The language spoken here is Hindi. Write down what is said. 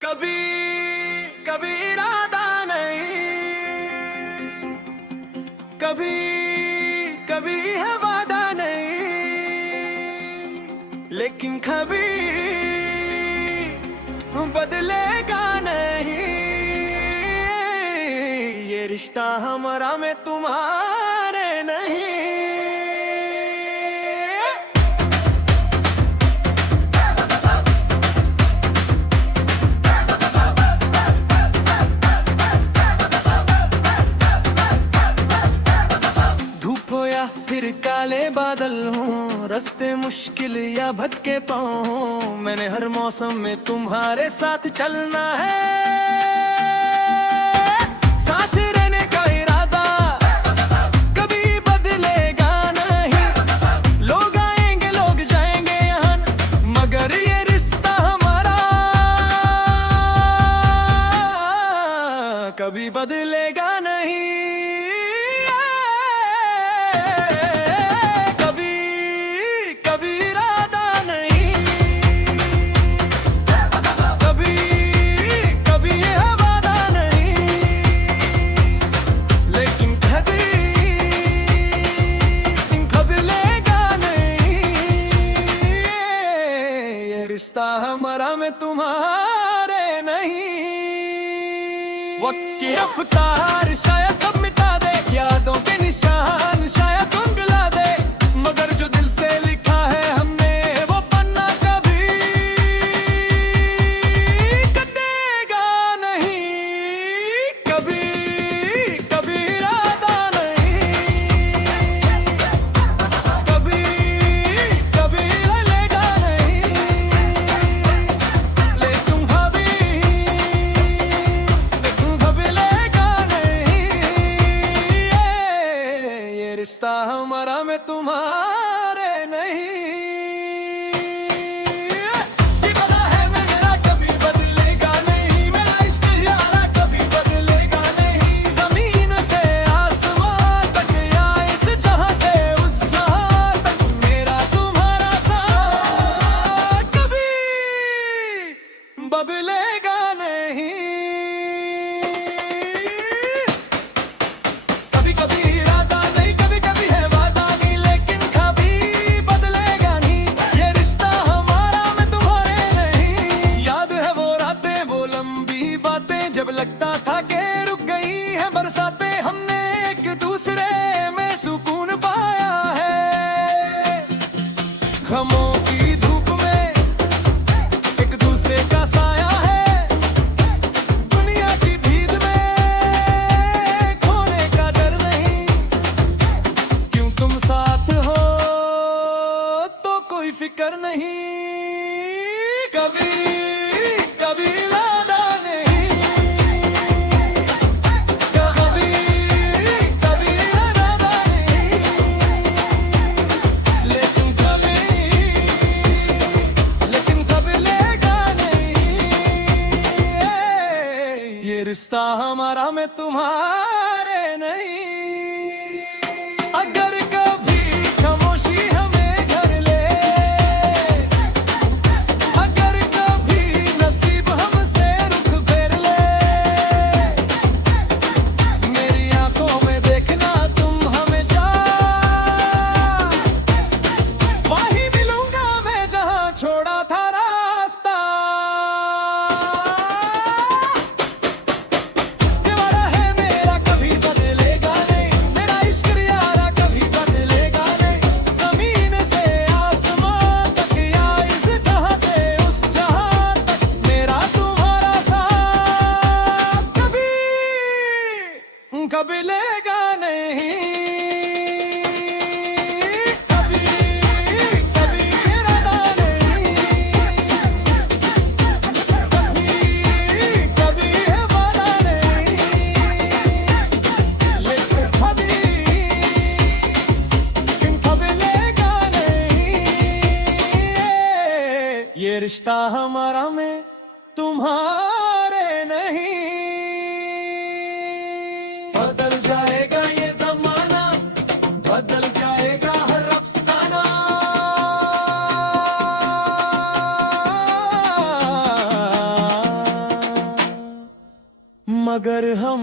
कभी कभी इरादा नहीं, कभी कभी है वादा नहीं, लेकिन कभी बदलेगा नहीं। ये रिश्ता हमारा में तुम्हारे नहीं। फिर काले बादल हों, रास्ते मुश्किल या भटके पाँव हों, मैंने हर मौसम में तुम्हारे साथ चलना है। साथ रहने का इरादा कभी बदलेगा नहीं। लोग आएंगे लोग जाएंगे यहाँ, मगर ये रिश्ता हमारा कभी बदलेगा नहीं। रिश्ता हमारा में तुम्हारे नहीं। वक्त की रफ्तार शायद सब मिटा दे, यादों के निशान शायद धुंधला दे, मगर जो दिल से लिखा है हमने वो पन्ना कभी कटेगा नहीं। कभी कभी इरादा नहीं, कभी कभी हलेगा नहीं, रिश्ता हमारा में तुम्हारे नहीं। ये पता है मेरा कभी बदलेगा नहीं, मेरा इश्क यारा कभी बदलेगा नहीं। जमीन से आसमां तक या इस जहां से उस जहां तक, मेरा तुम्हारा साथ कभी बदलेगा नहीं। कभी कभी इरादा नहीं, कभी कभी है वादा नहीं, लेकिन कभी बदलेगा नहीं। ये रिश्ता हमारा में तुम्हारे नहीं। याद है वो रातें, वो लंबी बातें, जब लगता था कि रुक गई है बरसातें। हमने एक दूसरे में सुकून पाया है। गमों की धूप में एक दूसरे का साया है, दुनिया की भीड़ में खोने का डर नहीं। क्यों तुम साथ हो तो कोई फिक्र नहीं। कभी कभी वादा नहीं, कभी कभी इरादा नहीं, लेकिन कभी लेगा नहीं। ये रिश्ता हमारा में तुम्हारे नहीं। अगर कभी खामोशी हमें घर ले, अगर कभी नसीब हमसे रुख फेर ले, मेरी आंखों में देखना तुम हमेशा, वहीं मिलूंगा मैं जहां छोड़ा था रास्ता। ये वादा है मेरा कभी बदलेगा नहीं, मेरा इश्क यारा कभी बदलेगा नहीं। जमीन से आसमां तक या इस जहां से उस जहां तक, मेरा तुम्हारा साथ कभी कभी लेगा नहीं। कभी कभी इरादा नहीं, कभी कभी है वादा नहीं, लेकिन कभी लेगा नहीं। ये रिश्ता हमारा में तुम्हारे नहीं। बदल जाएगा ये जमाना, बदल जाएगा हर अफसाना। मगर हम